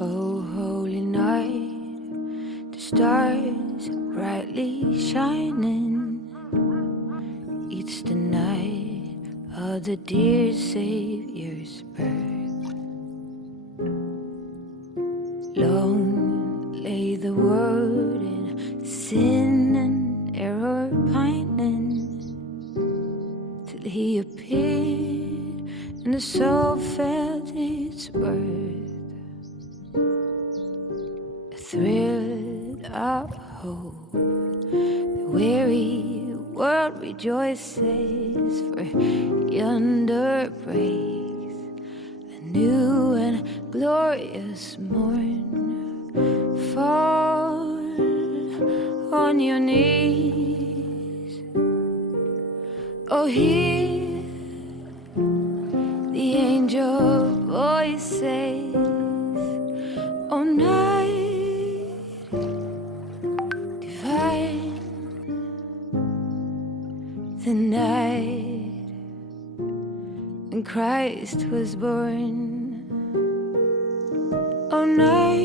Oh, holy night, the stars are brightly shining. It's the night of the dear Savior's birth. Long lay the world in sin and error pining, till he appeared and the soul felt its worth. A thrill of hope, the weary world rejoices, for yonder breaks a new and glorious morn. Fall on your knees, oh hear the angel voice says, oh night divine, the night when Christ was born. Oh night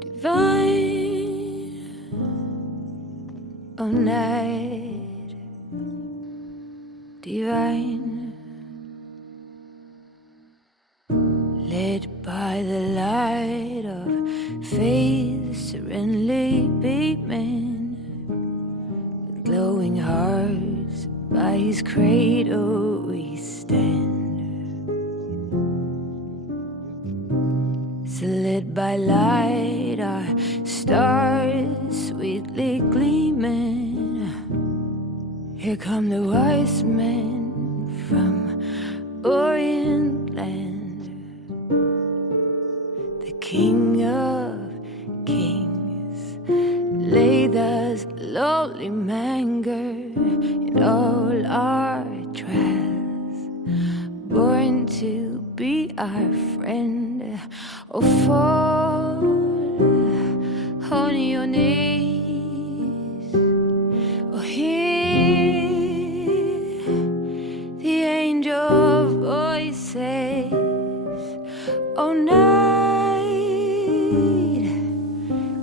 divine, oh night divine. Led by the light of faith serenely beaming, with glowing hearts by his cradle we stand. So lit by light, our stars sweetly gleaming, here come the wise men from Orient land. The King of Kings laid us lowly manger in all our trials, born to be our friend. Oh, fall on your knees, oh, hear the angel voice says, oh, night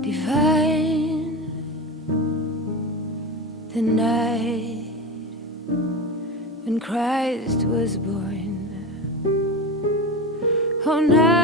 divine, the night when Christ was born. Oh, night